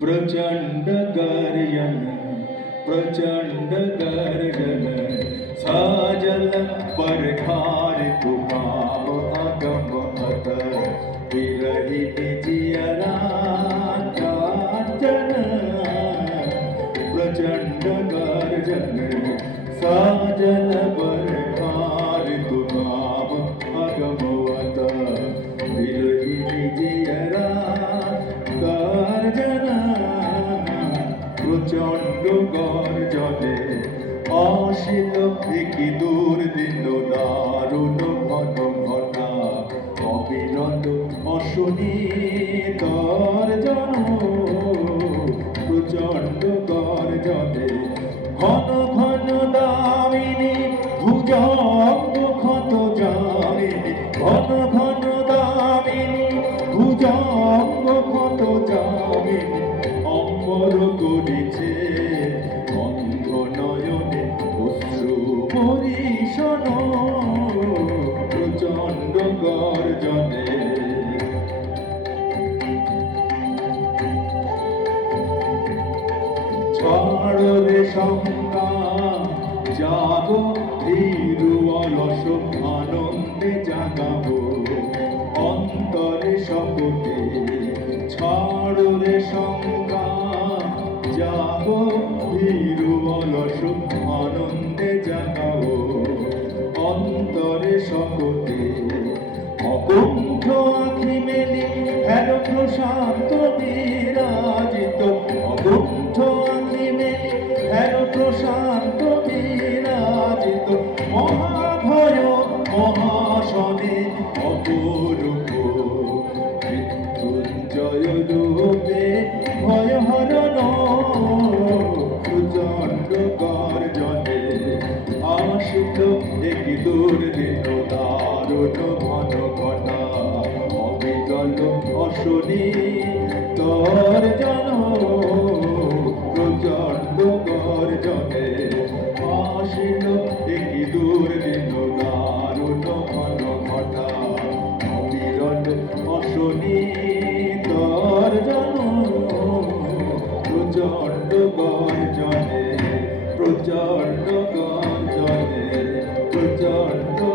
प्रचंड गर्जन प्रचंड गर्जन साजल परखार तुकाम अगम अत विरही जियरा कांचन प्रचंड गर्जन साजल परखार গর্জনে অশীল কি দূর দিন দারুণ ঘন ঘটা অবিরত অশুনি গর্জন প্রচণ্ড গর্জনে, ঘন ঘন দামিনী, ভুজঙ্গ ক্ষত জামিনী, ঘন ঘন গর্জনে ছাড় রে শঙ্কা জাগো ধীরু অলস আনন্দে জাগাবো অন্তরে শপথে ছাড় রে শঙ্কা জাগো ধীরু অলস আনন্দে জাগাবো অন্তরে শপথে অপরূপ মৃত্যুঞ্জয় রূপে ভয় হরণ প্রচণ্ড গর্জনে আশিত একই দুর্দিন দারুণ ঘন ঘটা অবিরল অশনি তর জন প্রচণ্ড গর্জনে আশিত একই দুর্দিন দারুণ প্রচণ্ড গঞ্জনে প্রচণ্ড গঞ্জনে প্রচণ্ড